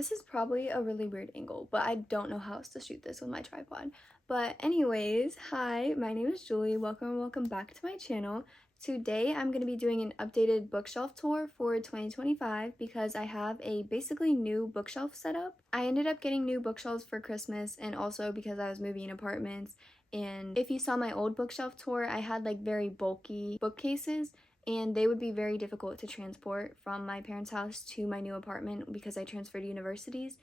This is probably a really weird angle, but I don't know how else to shoot this with my tripod. But anyways, hi, my name is Julie. Welcome back to my channel. Today I'm going to be doing an updated bookshelf tour for 2025 because I have a basically new bookshelf setup. I ended up getting new bookshelves for Christmas and also because I was moving apartments. And if you saw my old bookshelf tour, I had like very bulky bookcases and they would be very difficult to transport from my parents' house to my new apartment because I transferred universities.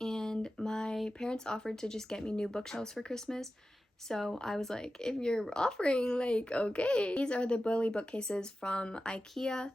And my parents offered to just get me new bookshelves for Christmas. So I was like, if you're offering, like, okay. These are the Billy bookcases from IKEA.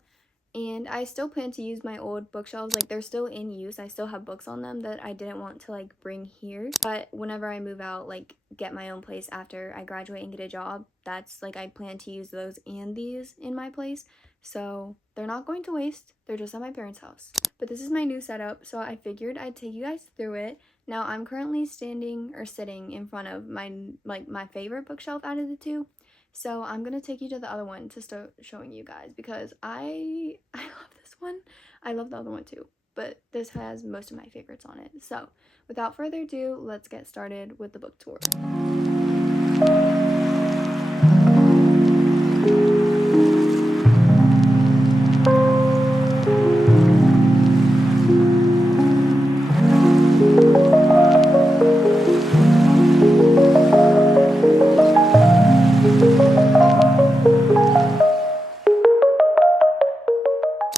And I still plan to use my old bookshelves, like they're still in use. I still have books on them that I didn't want to like bring here. But whenever I move out, like get my own place after I graduate and get a job, that's like I plan to use those and these in my place. So they're not going to waste, they're just at my parents' house. But this is my new setup, so I figured I'd take you guys through it. Now I'm currently standing or sitting in front of my favorite bookshelf out of the two. So I'm gonna take you to the other one to start showing you guys because I love this one. I love the other one too, but this has most of my favorites on it. So without further ado, let's get started with the book tour.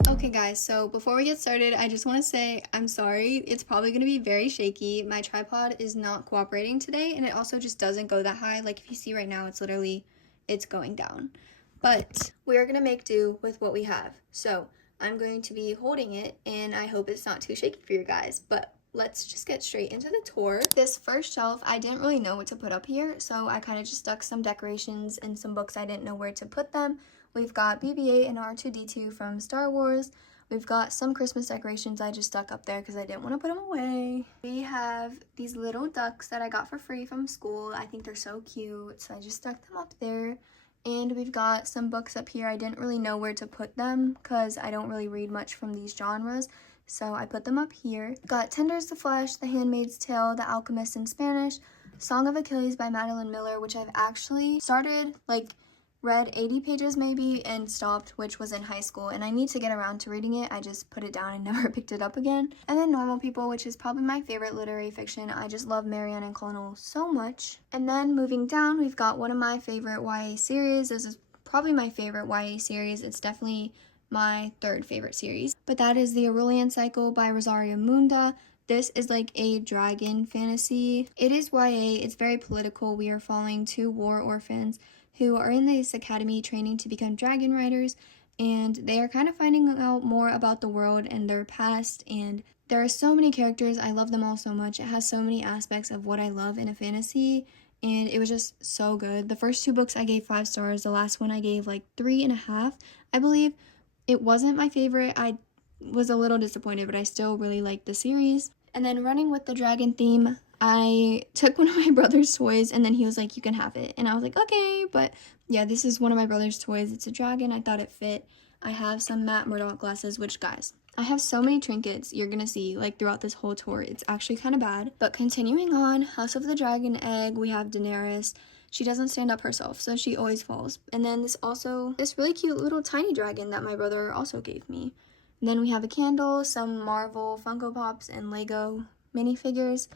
Okay guys, so before we get started, I just want to say I'm sorry. It's probably going to be very shaky. My tripod is not cooperating today, and it also just doesn't go that high. Like if you see right now, it's going down. But we are going to make do with what we have. So I'm going to be holding it, and I hope it's not too shaky for you guys. But let's just get straight into the tour. This first shelf, I didn't really know what to put up here, so I kind of just stuck some decorations and some books I didn't know where to put them. We've got BB-8 and R2-D2 from Star Wars. We've got some Christmas decorations I just stuck up there because I didn't want to put them away. We have these little ducks that I got for free from school. I think they're so cute, so I just stuck them up there. And we've got some books up here. I didn't really know where to put them because I don't really read much from these genres, so I put them up here. Got Tender's the Flesh, The Handmaid's Tale, The Alchemist in Spanish, Song of Achilles by Madeline Miller, which I've actually started, read 80 pages maybe and stopped, which was in high school, and I need to get around to reading it. I just put it down and never picked it up again. And then Normal People, which is probably my favorite literary fiction. I just love Marianne and Colonel so much. And then moving down, we've got one of my favorite YA series. This is probably my favorite YA series. It's definitely my third favorite series, but that is The Aurelian Cycle by Rosario Munda. This is like a dragon fantasy. It is YA, it's very political. We are following two war orphans who are in this academy training to become dragon riders, and they are kind of finding out more about the world and their past, and there are so many characters. I love them all so much. It has so many aspects of what I love in a fantasy, and it was just so good. The first two books I gave 5 stars. The last one I gave like 3.5, I believe. It wasn't my favorite. I was a little disappointed, but I still really liked the series. And then running with the dragon theme, I took one of my brother's toys and then he was like, you can have it. And I was like, okay, but yeah, this is one of my brother's toys. It's a dragon. I thought it fit. I have some Matt Murdock glasses, which guys, I have so many trinkets you're gonna see like throughout this whole tour. It's actually kind of bad. But continuing on, House of the Dragon Egg, we have Daenerys. She doesn't stand up herself, so she always falls. And then this really cute little tiny dragon that my brother also gave me. And then we have a candle, some Marvel Funko Pops, and Lego minifigures.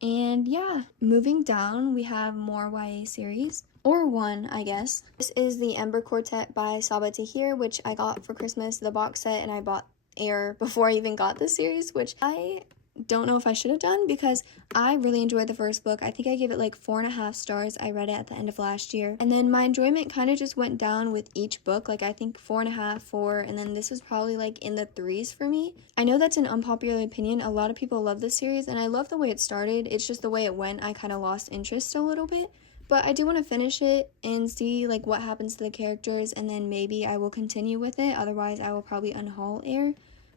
And yeah, moving down, we have more YA series. Or one, I guess. This is the Ember Quartet by Sabaa Tahir, which I got for Christmas, the box set, and I bought Air before I even got this series, which I don't know if I should have done because I really enjoyed the first book. I think I gave it like 4.5 stars. I read it at the end of last year. And then my enjoyment kind of just went down with each book. Like I think 4.5, 4, and then this was probably like in the 3s for me. I know that's an unpopular opinion. A lot of people love this series and I love the way it started. It's just the way it went, I kind of lost interest a little bit. But I do want to finish it and see like what happens to the characters, and then maybe I will continue with it. Otherwise, I will probably unhaul Air.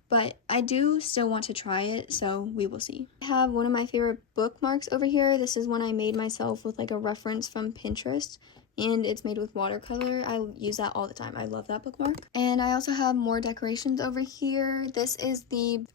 But I do still want to try it, so we will see. I have one of my favorite bookmarks over here. This is one I made myself with like a reference from Pinterest. and it's made with watercolor. I use that all the time. I love that bookmark. And I also have more decorations over here. This is these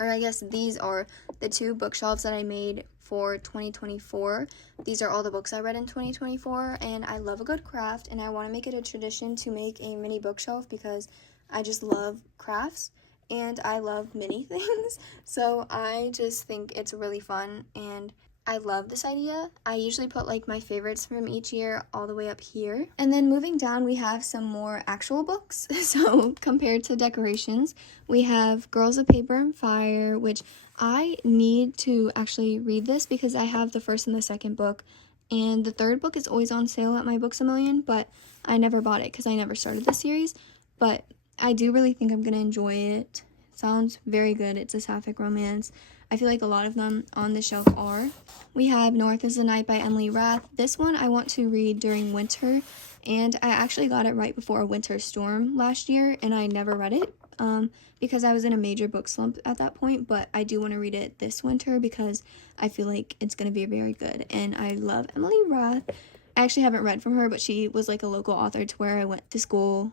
are the 2 bookshelves that I made for 2024. These are all the books I read in 2024, and I love a good craft, and I want to make it a tradition to make a mini bookshelf because I just love crafts and I love mini things. So I just think it's really fun, and I love this idea. I usually put like my favorites from each year all the way up here. And then moving down, we have some more actual books. So compared to decorations, we have Girls of Paper and Fire, which I need to actually read this because I have the first and the second book. And the third book is always on sale at my Books A Million, but I never bought it because I never started the series. But I do really think I'm going to enjoy it. Sounds very good. It's a sapphic romance. I feel like a lot of them on the shelf are. We have North is the Night by Emily Rath. This one I want to read during winter, and I actually got it right before a winter storm last year, and I never read it because I was in a major book slump at that point, but I do want to read it this winter because I feel like it's going to be very good, and I love Emily Rath. I actually haven't read from her, but she was like a local author to where I went to school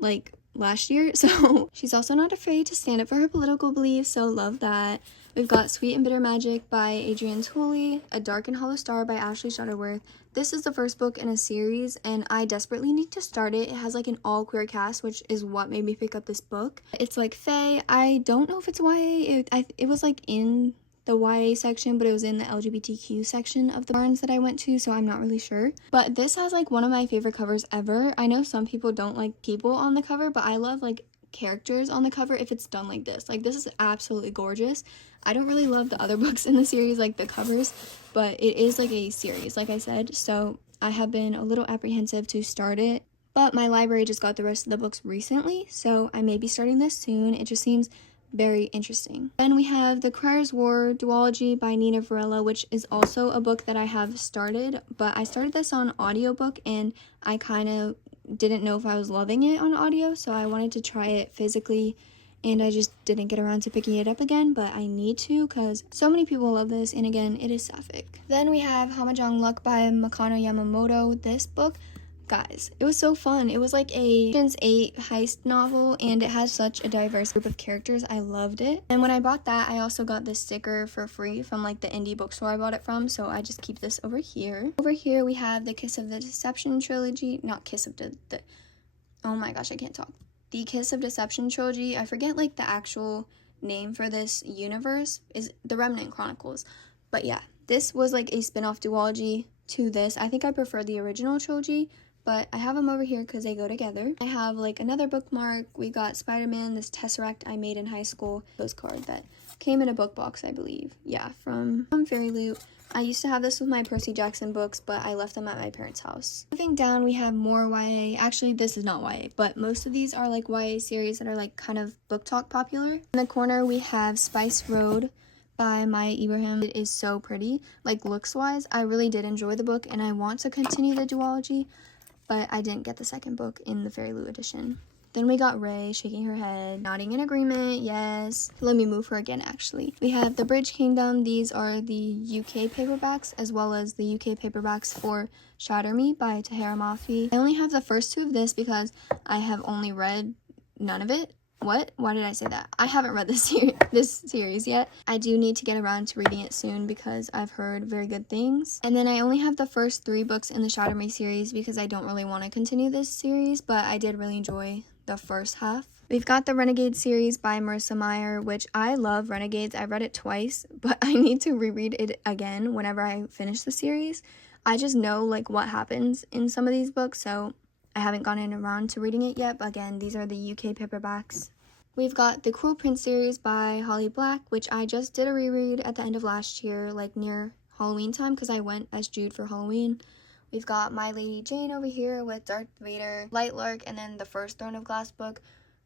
like last year, so she's also not afraid to stand up for her political beliefs, so love that. We've got Sweet and Bitter Magic by Adrienne Tooley, A Dark and Hollow Star by Ashley Shuttleworth. This is the first book in a series, and I desperately need to start it. It has like an all-queer cast, which is what made me pick up this book. It's like fae. I don't know if it's YA. It was like in the YA section, but it was in the LGBTQ section of the Barnes that I went to, so I'm not really sure. But this has like one of my favorite covers ever. I know some people don't like people on the cover, but I love like characters on the cover if it's done like this. Like, this is absolutely gorgeous. I don't really love the other books in the series, like the covers, but it is like a series, like I said, so I have been a little apprehensive to start it, but my library just got the rest of the books recently, so I may be starting this soon. It just seems very interesting. Then we have The Crier's War duology by Nina Varela, which is also a book that I have started, but I started this on audiobook and I kind of didn't know if I was loving it on audio, so I wanted to try it physically, and I just didn't get around to picking it up again, but I need to because so many people love this, and again, it is sapphic. Then we have Hamajang Luck by Makano Yamamoto. This book, guys, it was so fun. It was like a Ocean's 8 heist novel, and it has such a diverse group of characters. I loved it. And when I bought that, I also got this sticker for free from like the indie bookstore I bought it from, so I just keep this over here. Over here, we have the Kiss of the Deception trilogy. Not Kiss of the oh my gosh, I can't talk. The Kiss of Deception trilogy. I forget like the actual name for this universe is The Remnant Chronicles. But yeah, this was like a spin-off duology to this. I think I prefer the original trilogy, but I have them over here because they go together. I have like another bookmark. We got Spider-Man, this Tesseract I made in high school. Postcard that came in a book box, I believe. Yeah, from Fairy Loot. I used to have this with my Percy Jackson books, but I left them at my parents' house. Moving down, we have more YA. Actually, this is not YA, but most of these are like YA series that are like kind of book talk popular. In the corner, we have Spice Road by Maya Ibrahim. It is so pretty. Like, looks-wise, I really did enjoy the book, and I want to continue the duology, but I didn't get the second book in the Fairy Loot edition. Then we got Ray shaking her head, nodding in agreement, yes. Let me move her again, actually. We have The Bridge Kingdom. These are the UK paperbacks, as well as the UK paperbacks for Shatter Me by Tahara Mafi. I only have the first 2 of this because I have only read none of it. What? Why did I say that? I haven't read this series yet. I do need to get around to reading it soon because I've heard very good things. And then I only have the first 3 books in the Shatter Me series because I don't really want to continue this series, but I did really enjoy the first half. We've got the Renegade series by Marissa Meyer, which I love Renegades. I read it twice, but I need to reread it again whenever I finish the series. I just know like what happens in some of these books, so I haven't gotten around to reading it yet, but again, these are the UK paperbacks. We've got the Cruel Prince series by Holly Black, which I just did a reread at the end of last year, like near Halloween time, because I went as Jude for Halloween. We've got My Lady Jane over here with Darth Vader, Lightlark, and then the first Throne of Glass book,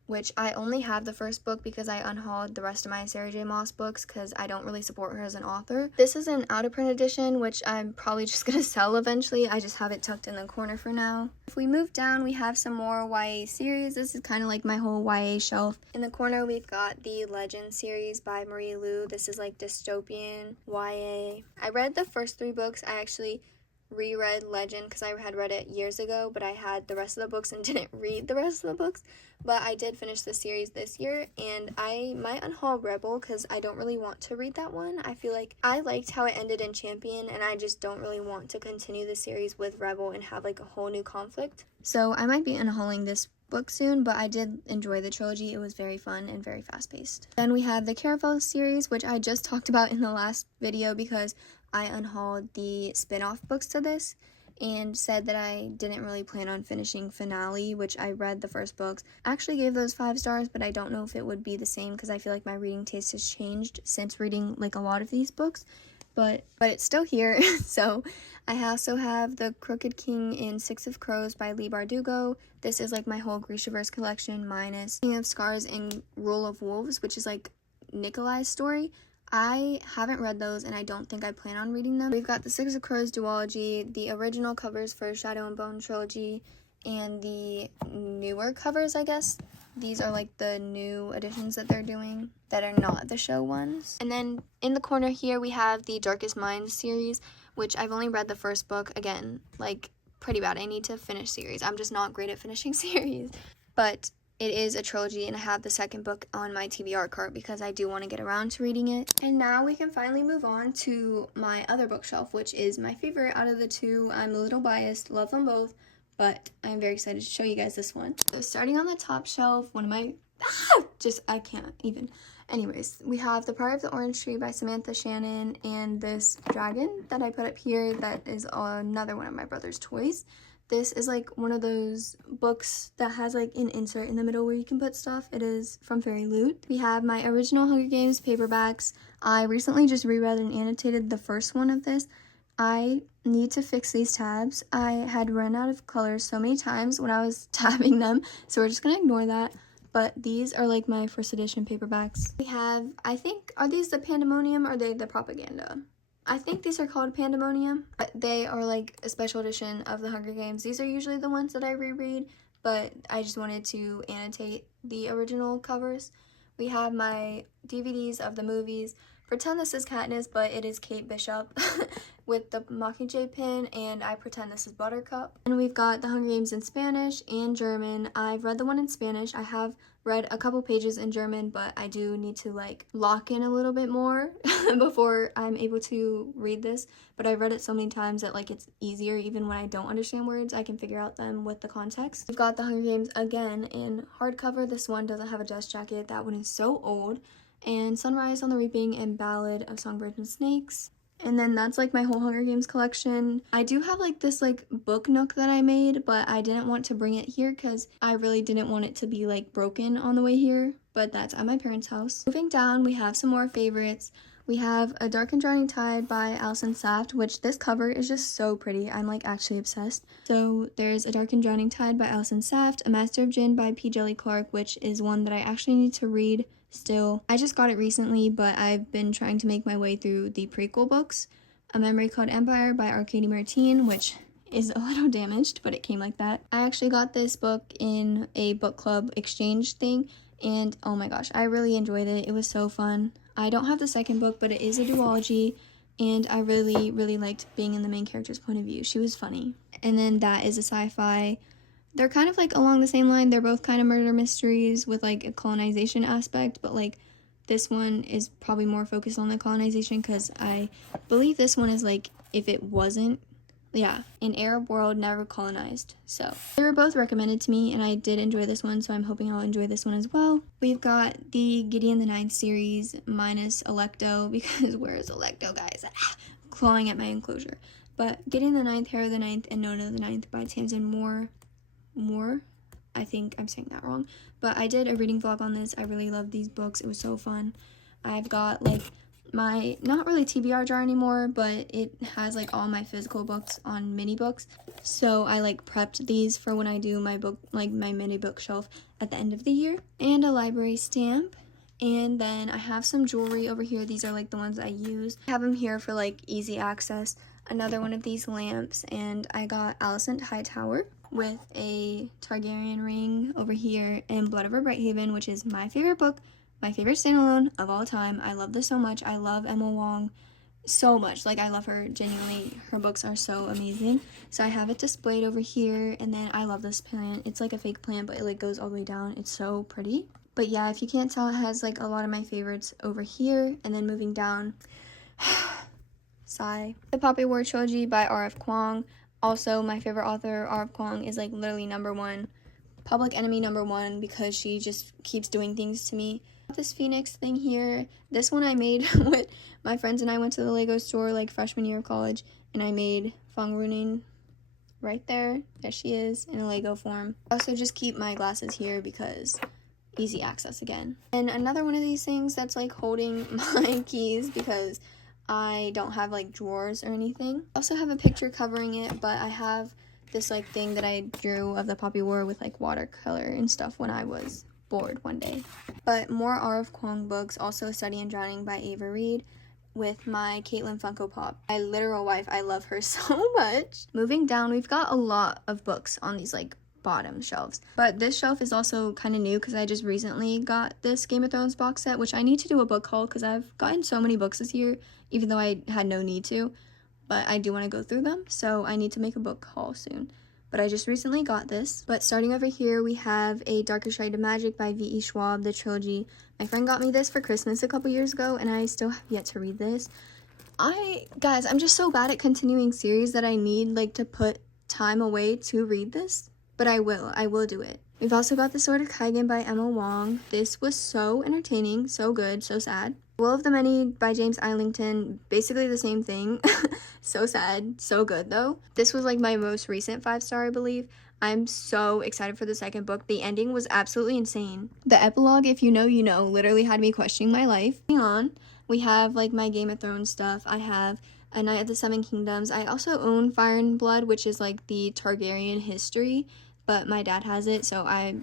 which I only have the first book because I unhauled the rest of my Sarah J. Maas books because I don't really support her as an author. This is an out-of-print edition, which I'm probably just going to sell eventually. I just have it tucked in the corner for now. If we move down, we have some more YA series. This is kind of like my whole YA shelf. In the corner, we've got the Legend series by Marie Lu. This is like dystopian YA. I read the first 3 books. I actually reread Legend because I had read it years ago, but I had the rest of the books and didn't read the rest of the books. But I did finish the series this year, and I might unhaul Rebel because I don't really want to read that one. I feel like I liked how it ended in Champion, and I just don't really want to continue the series with Rebel and have like a whole new conflict. So I might be unhauling this book soon, but I did enjoy the trilogy. It was very fun and very fast-paced. Then we have the Caravel series, which I just talked about in the last video because I unhauled the spin-off books to this and said that I didn't really plan on finishing Finale, which I read the first books. I actually gave those 5 stars, but I don't know if it would be the same because I feel like my reading taste has changed since reading like a lot of these books. But it's still here. So I also have The Crooked King and Six of Crows by Leigh Bardugo. This is like my whole Grishaverse collection minus King of Scars and Rule of Wolves, which is like Nikolai's story. I haven't read those, and I don't think I plan on reading them. We've got the Six of Crows duology, the original covers for Shadow and Bone trilogy, and the newer covers, I guess. These are like the new editions that they're doing that are not the show ones. And then in the corner here, we have the Darkest Minds series, which I've only read the first book. Again, like, pretty bad. I need to finish series. I'm just not great at finishing series. But it is a trilogy, and I have the second book on my TBR cart because I do want to get around to reading it. And now we can finally move on to my other bookshelf, which is my favorite out of the two. I'm a little biased, love them both, but I'm very excited to show you guys this one. So starting on the top shelf, one of my, I can't even. Anyways, we have The Pride of the Orange Tree by Samantha Shannon and this dragon that I put up here that is another one of my brother's toys. This is like one of those books that has like an insert in the middle where you can put stuff. It is from Fairy Loot. We have my original Hunger Games paperbacks. I recently just reread and annotated the first one of this. I need to fix these tabs. I had run out of colors so many times when I was tabbing them, so we're just gonna ignore that. But these are like my first edition paperbacks. We have, I think, are these the Pandemonium or are they the Propaganda? I think these are called Pandemonium, but they are like a special edition of the Hunger Games. These are usually the ones that I reread, but I just wanted to annotate the original covers. We have my DVDs of the movies. Pretend this is Katniss, but it is Kate Bishop with the Mockingjay pin, and I pretend this is Buttercup. And we've got the Hunger Games in Spanish and German. I've read the one in Spanish. I have read a couple pages in German, but I do need to like lock in a little bit more before I'm able to read this. But I've read it so many times that like it's easier. Even when I don't understand words, I can figure out them with the context. We've got the Hunger Games again in hardcover. This one doesn't have a dust jacket. That one is so old. And Sunrise on the Reaping and Ballad of Songbirds and Snakes. And then that's like my whole Hunger Games collection. I do have like this like book nook that I made, but I didn't want to bring it here because I really didn't want it to be like broken on the way here. But that's at my parents' house. Moving down, we have some more favorites. We have A Dark and Drowning Tide by Alison Saft, which this cover is just so pretty. I'm like actually obsessed. So there's A Dark and Drowning Tide by Alison Saft, A Master of Gin by P. Djeli Clark, which is one that I actually need to read still. I just got it recently, but I've been trying to make my way through the prequel books. A Memory Called Empire by Arkady Martine, which is a little damaged, but it came like that. I actually got this book in a book club exchange thing, and oh my gosh, I really enjoyed it. It was so fun. I don't have the second book, but it is a duology, and I really, really liked being in the main character's point of view. She was funny. And then that is a sci-fi. They're kind of like along the same line. They're both kind of murder mysteries with like a colonization aspect, but like this one is probably more focused on the colonization because I believe this one is like if it wasn't, yeah, an Arab world never colonized. So they were both recommended to me and I did enjoy this one, so I'm hoping I'll enjoy this one as well. We've got the Gideon the Ninth series minus Electo because where is Electo, guys? Clawing at my enclosure. But Gideon the Ninth, Hera the Ninth, and Nona the Ninth by Tamsin Moore. I think I'm saying that wrong, but I did a reading vlog on this. I really loved these books. It was so fun. I've got like my not really TBR jar anymore, but it has like all my physical books on mini books, so I like prepped these for when I do my book, like my mini bookshelf at the end of the year. And a library stamp. And then I have some jewelry over here. These are like the ones I use. I have them here for like easy access. Another one of these lamps, and I got Alicent Hightower with a Targaryen ring over here, and Blood Over Brighthaven, which is my favorite book, my favorite standalone of all time. I love this so much. I love Emma Wong. so much. Like, I love her genuinely. Her books are so amazing. So I have it displayed over here, and then I love this plant. It's like a fake plant, but it like goes all the way down. It's so pretty. But yeah, if you can't tell, it has like a lot of my favorites over here, and then moving down, sigh. The Poppy War Trilogy by R.F. Kuang. Also, my favorite author, R.F. Kuang, is like literally #1. Public Enemy #1, because she just keeps doing things to me. This Phoenix thing here, this one I made with my friends, and I went to the Lego store like freshman year of college, and I made Feng Runin right there. There she is in a Lego form. I also just keep my glasses here because easy access again. And another one of these things that's like holding my keys because I don't have like drawers or anything. I also have a picture covering it, but I have this like thing that I drew of the Poppy War with like watercolor and stuff when I was bored one day. But more R.F. Kuang books, also Study in Drowning by Ava Reed with my Caitlin Funko Pop. My literal wife, I love her so much. Moving down, we've got a lot of books on these like bottom shelves. But this shelf is also kind of new because I just recently got this Game of Thrones box set, which I need to do a book haul because I've gotten so many books this year, even though I had no need to. But I do want to go through them, so I need to make a book haul soon. But I just recently got this. But starting over here, we have A Darker Shade of Magic by V.E. Schwab, the trilogy. My friend got me this for Christmas a couple years ago, and I still have yet to read this. Guys, I'm just so bad at continuing series that I need, like, to put time away to read this. But I will do it. We've also got The Sword of Kaigan by Emma Wong. This was so entertaining, so good, so sad. Will of the Many by James Islington, basically the same thing. So sad, so good though. This was like my most recent 5-star, I believe. I'm so excited for the second book. The ending was absolutely insane. The epilogue, if you know, you know, literally had me questioning my life. Hang on. We have like my Game of Thrones stuff. I have A Knight of the Seven Kingdoms. I also own Fire and Blood, which is like the Targaryen history, but my dad has it, so I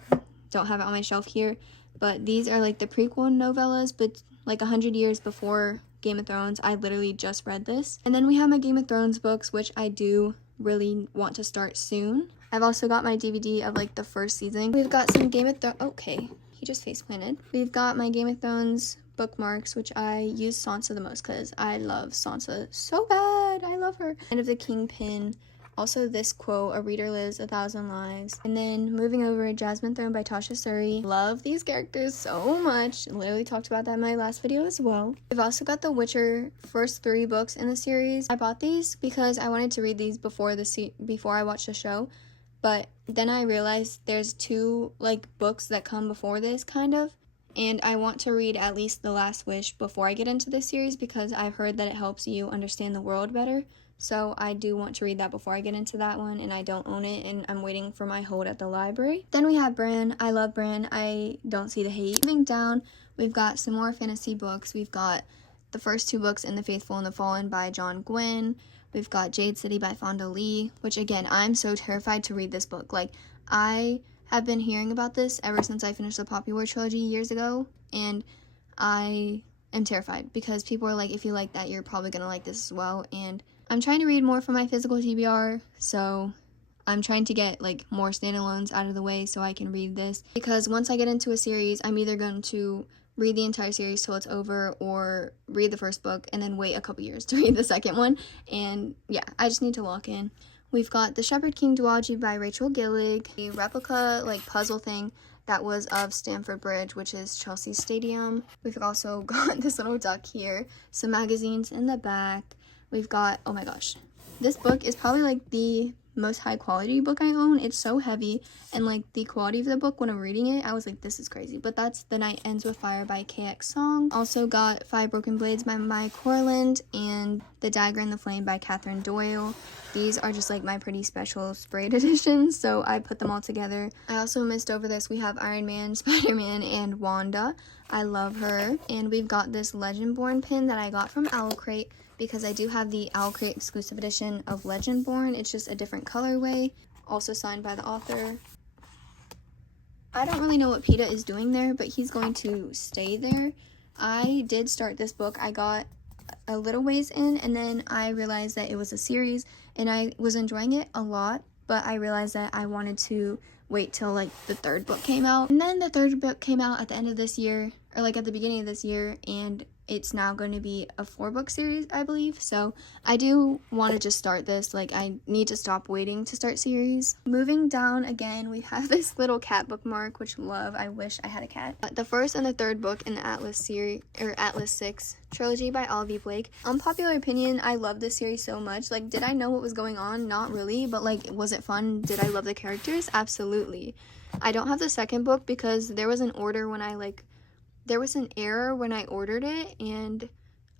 don't have it on my shelf here. But these are like the prequel novellas, but like 100 years before Game of Thrones. I literally just read this. And then we have my Game of Thrones books, which I do really want to start soon. I've also got my DVD of like the first season. We've got some Game of Thrones. Okay, he just face planted. We've got my Game of Thrones bookmarks, which I use Sansa the most because I love Sansa so bad. I love her. End of the Kingpin. Also this quote, "A reader lives 1,000 lives." And then moving over, Jasmine Throne by Tasha Suri. Love these characters so much. Literally talked about that in my last video as well. We've also got The Witcher first 3 books in the series. I bought these because I wanted to read these before I watched the show. But then I realized there's 2 like books that come before this kind of. And I want to read at least The Last Wish before I get into this series because I've heard that it helps you understand the world better. So I do want to read that before I get into that one, and I don't own it, and I'm waiting for my hold at the library. Then we have Bran. I love Bran. I don't see the hate. Moving down, we've got some more fantasy books. We've got the first 2 books in The Faithful and the Fallen by John Gwynne. We've got Jade City by Fonda Lee, which again, I'm so terrified to read this book. Like, I have been hearing about this ever since I finished the Poppy War trilogy years ago, and I am terrified because people are like, if you like that, you're probably gonna like this as well. And I'm trying to read more for my physical TBR, so I'm trying to get like more standalones out of the way so I can read this. Because once I get into a series, I'm either going to read the entire series till it's over or read the first book and then wait a couple years to read the second one. And yeah, I just need to lock in. We've got The Shepherd King Duology by Rachel Gillig, a replica like puzzle thing that was of Stamford Bridge, which is Chelsea Stadium. We've also got this little duck here, some magazines in the back. We've got, oh my gosh, this book is probably like the most high quality book I own. It's so heavy, and like the quality of the book when I'm reading it, I was like, this is crazy. But that's The Night Ends with Fire by KX Song. Also got Five Broken Blades by Mai Corland and The Dagger and the Flame by Catherine Doyle. These are just like my pretty special sprayed editions, so I put them all together. I also missed over this. We have Iron Man, Spider-Man, and Wanda. I love her. And we've got this Legendborn pin that I got from Owlcrate, because I do have the Owlcrate exclusive edition of Legendborn. It's just a different colorway, also signed by the author. I don't really know what PETA is doing there, but he's going to stay there. I did start this book. I got a little ways in, and then I realized that it was a series, and I was enjoying it a lot, but I realized that I wanted to wait till like the 3rd book came out. And then the 3rd book came out at the end of this year, or like at the beginning of this year, and it's now going to be a 4-book series, I believe. So I do want to just start this. Like, I need to stop waiting to start series. Moving down again, we have this little cat bookmark, which love. I wish I had a cat. The first and the third book in the Atlas series, or Atlas 6 trilogy by Olivia Blake. Unpopular opinion, I love this series so much. Like, did I know what was going on? Not really, but like, was it fun? Did I love the characters? Absolutely. I don't have the second book because there was an order when there was an error when I ordered it, and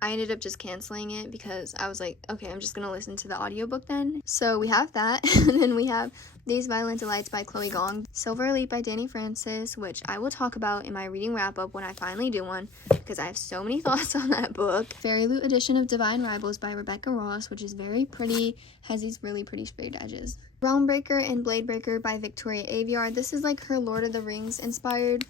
I ended up just canceling it because I was like, okay, I'm just gonna listen to the audiobook then. So we have that, and then we have These Violent Delights by Chloe Gong, Silver Elite by Danny Francis, which I will talk about in my reading wrap-up when I finally do one, because I have so many thoughts on that book. Fairy Loot edition of Divine Rivals by Rebecca Ross, which is very pretty, has these really pretty sprayed edges. Realmbreaker and Bladebreaker by Victoria Aveyard. This is like her Lord of the Rings inspired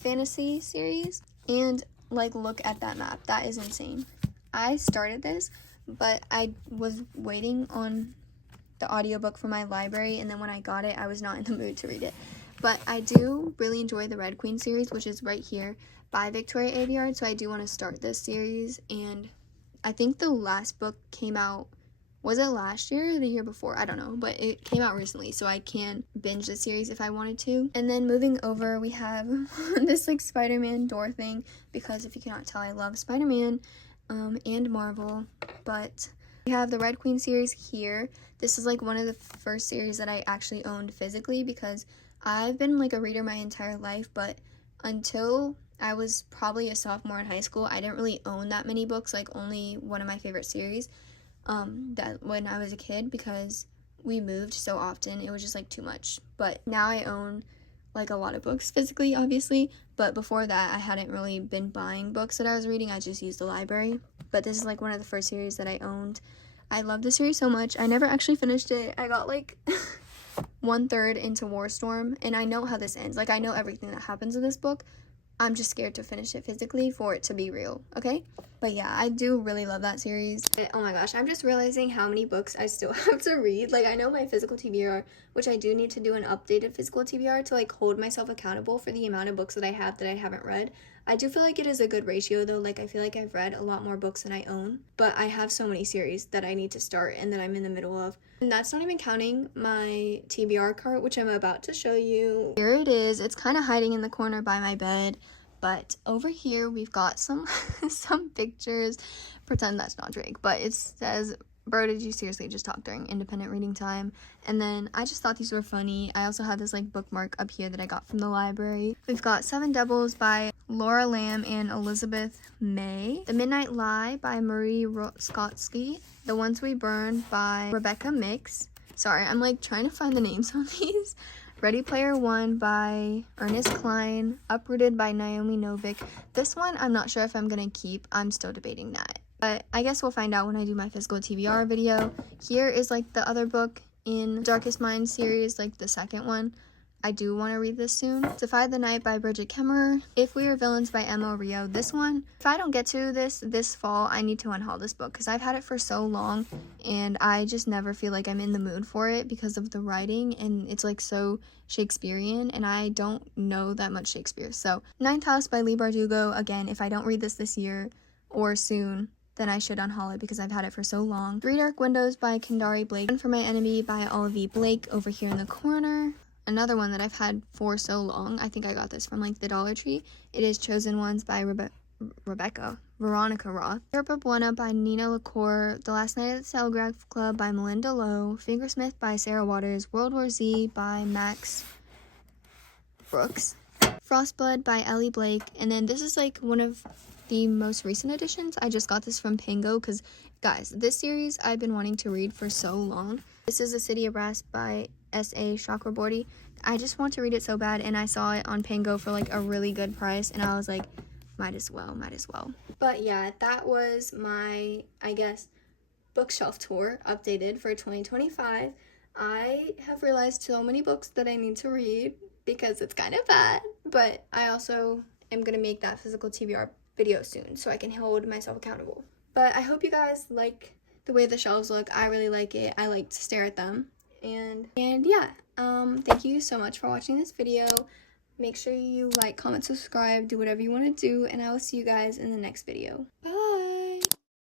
fantasy series, and like, look at that map. That is insane. I started this, but I was waiting on the audiobook from my library, and then when I got it, I was not in the mood to read it. But I do really enjoy the Red Queen series, which is right here by Victoria Aveyard, so I do want to start this series. And I think the last book came out, was it last year or the year before? I don't know, but it came out recently, so I can binge the series if I wanted to. And then moving over, we have this like Spider-Man door thing, because if you cannot tell, I love Spider-Man and Marvel. But we have the Red Queen series here. This is like one of the first series that I actually owned physically, because I've been like a reader my entire life, but until I was probably a sophomore in high school, I didn't really own that many books, like only one of my favorite series. That when I was a kid, because we moved so often, it was just like too much. But now I own like a lot of books physically, obviously, but before that I hadn't really been buying books that I was reading. I just used the library. But this is like one of the first series that I owned. I love this series so much. I never actually finished it. I got like 1/3 into Warstorm, and I know how this ends. Like, I know everything that happens in this book. I'm just scared to finish it physically for it to be real, okay? But yeah, I do really love that series. Oh my gosh, I'm just realizing how many books I still have to read. Like, I know my physical TBR, which I do need to do an updated physical TBR to like hold myself accountable for the amount of books that I have that I haven't read. I do feel like it is a good ratio though. Like, I feel like I've read a lot more books than I own, but I have so many series that I need to start and that I'm in the middle of. And that's not even counting my TBR cart, which I'm about to show you. Here it is. It's kind of hiding in the corner by my bed, but over here we've got some some pictures. Pretend that's not Drake, but it says, "Bro, did you seriously just talk during independent reading time?" And then I just thought these were funny. I also have this like bookmark up here that I got from the library. We've got Seven Devils by Laura Lamb and Elizabeth May, The Midnight Lie by Marie Skotsky, The Ones We Burn by Rebecca Mix. Sorry, I'm like trying to find the names on these. Ready Player One by Ernest Cline, Uprooted by Naomi Novik. This one I'm not sure if I'm gonna keep. I'm still debating that, but I guess we'll find out when I do my physical TBR video. Here is like the other book in Darkest Minds series, like the second one. I do want to read this soon. Defy the Night by Bridget Kemmerer, If We Are Villains by Emma Rio. This one, if I don't get to this fall, I need to unhaul this book, because I've had it for so long and I just never feel like I'm in the mood for it because of the writing, and it's like so Shakespearean, and I don't know that much Shakespeare. So Ninth House by Leigh Bardugo. Again, if I don't read this year or soon, then I should unhaul it because I've had it for so long. Three Dark Windows by Kendari Blake. Run for My Enemy by Olivia Blake over here in the corner. Another one that I've had for so long. I think I got this from like the Dollar Tree. It is Chosen Ones by Veronica Roth. Europa Buena by Nina LaCour. The Last Night at the Telegraph Club by Melinda Lowe. Fingersmith by Sarah Waters. World War Z by Max Brooks. Frostblood by Ellie Blake. And then this is like one of the most recent editions. I just got this from Pango because, guys, this series I've been wanting to read for so long. This is The City of Brass by S.A. Chakraborty. I just want to read it so bad, and I saw it on Pango for like a really good price, and I was like, might as well. But yeah, that was my, I guess, bookshelf tour updated for 2025. I have realized so many books that I need to read because it's kind of bad, but I also am going to make that physical TBR video soon so I can hold myself accountable. But I hope you guys like the way the shelves look. I really like it. I like to stare at them. And yeah, thank you so much for watching this video. Make sure you like, comment, subscribe, do whatever you want to do, and I will see you guys in the next video. Bye!